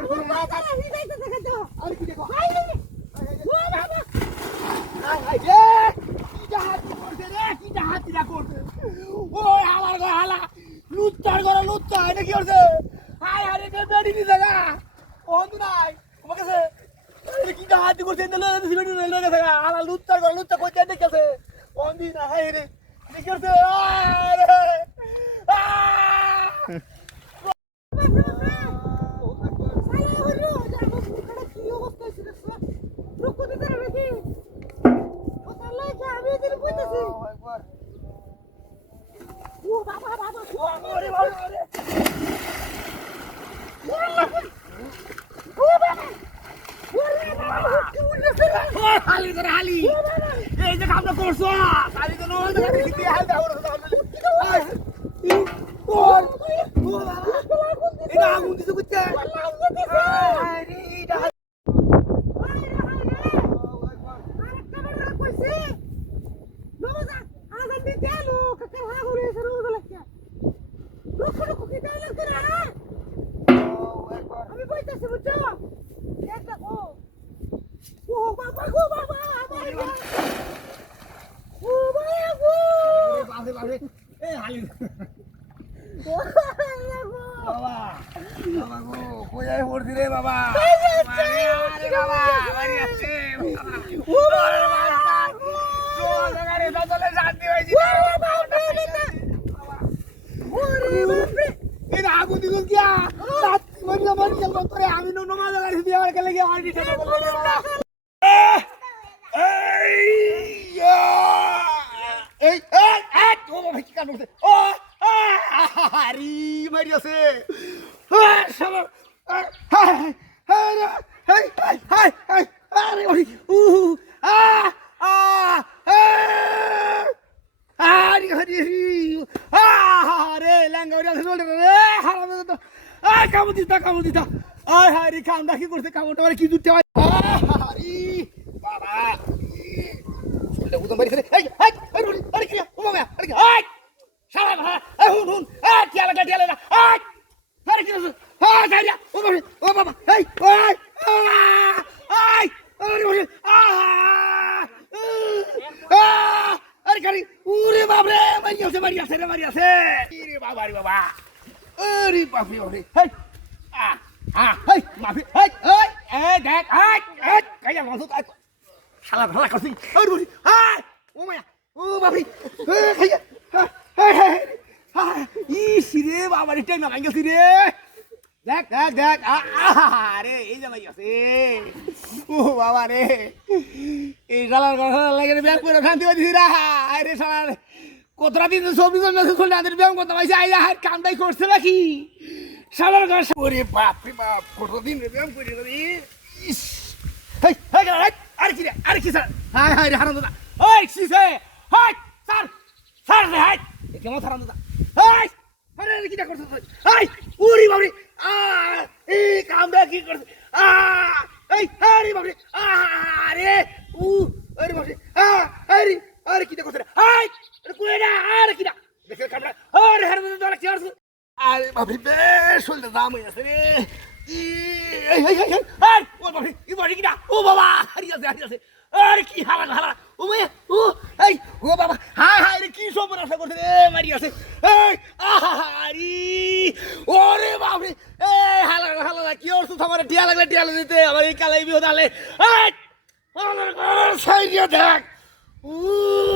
আমার কথা রাখি যাইতে থেকে তো আর কি দেখো হাই রে ও বাবা হাই হাই রে কি জাহাতি করছে রে কি জাহাতিরা করছে ওই আমার ঘর হালা লুচ্চার ঘর লুচ্চা এটা কি করছে হাই হাই রে বেডি নি জায়গা বন্ধু নাই আমার কাছে এটা কি জাহাতি করছে এনে সিমেন্ট রেল গেছে হালা লুচ্চার ঘর লুচ্চা কইতে দেখছে বন্ধু না হাই রে কি করছে আরে হালি এই যে কামটা করছো কালি তো নয় দেখি হাল দাও এটা আগুন দিছে বুঝছে আমি কইতাছি বুঝছো দেখ দেখো ও বাবা গো বাবা আমার ও বাবা গো বাবা বাবা এই হালি বাবা বাবা গো কোথায় পড়ছি রে বাবা আরে বাবা বাড়ি আছে ও বাবা তো জায়গায় দলে শান্তি হইছে ওরে বাপরে এটা আগুন দিল কি রাত মরি গেল তোরে আমি নমাজ গাড়ি দিয়ে আমার গেলে গিয়ে আইডি ছেড়ে বললে বাবা এই ও বাবা কি কান করছে ও আরে মারি আছে শালা আরে ওই আরে আরে লেঙ্গা আছে চলে রে হারাম তো কামু দিতা আয় হারি কামটা কি করছে কামটা মানে কি দুটে আরে বাবা চলে উদম মারি রে এই আরে কি ও মামা আরে কি এই শালা হুন টিয়ালা আরে কি গাড়িয়া ও বাবা এই ওই আরে ওরে আরে গাড়ি ওরে বাপরে মারি আছে রে রে বাবা রে বাবা আরে বাপরে ওরে হেই হেই মাফি হেই এই দেখ এই গাড়িয়া লসো শালা ভালা করছিস আরে ওরে ও মায়া ও বাপরে গাড়িয়া ইসিরে বাবা রে টাইম ভাঙ গেছি রে দেখ আরে এই যে ভাই আছে ও বাবা রে এই শালার কথা লাগে রে ব্যাংক করে শান্তি হইছি রা আরে শালার কতটা দিন 24 জন মেসেজ করলে আদের ব্যাংক করতে পাইছে আই আর কামটাই করছে নাকি শালার কথা ওরে বাপ রে বাপ কতদিন রে ব্যাংক করে রে ইস হেই আরে কি স্যার হাই রে হারাম দাদা ওই সিসে হাই স্যার রে হাই কেমন হারাম দাদা হাই আরে কি করছ হাই ওরে বাপ রে এই কামটা কি করছে এই আরে বাপ রে আরে আরে বাপ রে আরে কি করছ রে হাই আরে কই না আরে কি না দেখে কামটা আরে হারাম দাদা কি করছ আরে বাপ রে বেশ হলদা দাম হইছে রে এই ও বাপ রে ই বাড়ি কি না ও বাবা হারিয়ে আছে আরে কি হালা ও মায়া ও এই ও বাবা হাই রে কি সমস্যা করছে রে মারি আছে এই আহারি ওরে বাপ রে এই হালা কি ওর সুত আমারে টিয়া লাগলে দিতে আমার এই কালাই বিও দালে এই আমার ঘর সাইডে দেখ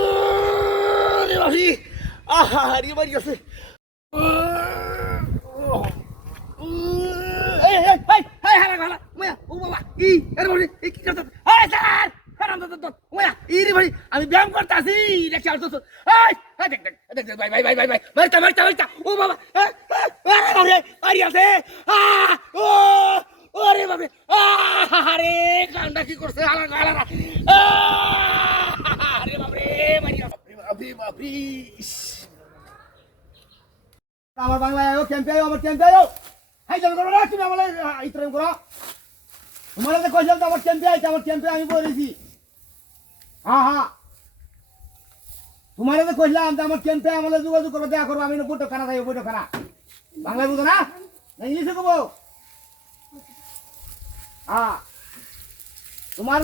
ওরে বাপ রে আহারি মারি আছে এই হালা মায়া ও বাবা ই আরে বাপ রে এই কি করছ এই স্যার আমি ব্যায়াম করতেছি দেখি আর দেখ ভাই মারতা ও বাবা আরে আছে ওরে বাবা আরে কান্ডা কি করছে আরে বাপরে বাপরে আমার বাংলায় ক্যাম্পে আমার ক্যাম্পে হাই যাও করো না তুমি আমারে ইতরাম করো তোমার তো কইলাম তো আমার ক্যাম্পে আমি বলেছি হ্যাঁ তোমার তো কইলাম যে আমার ক্যাম্পে আমাদের যোগাযোগ করবে দেখা করবো আমি বৈঠক খানা থাকবো বৈঠক খানা বাংলায় বুঝো না ইংলিশে কব হ্যাঁ তোমার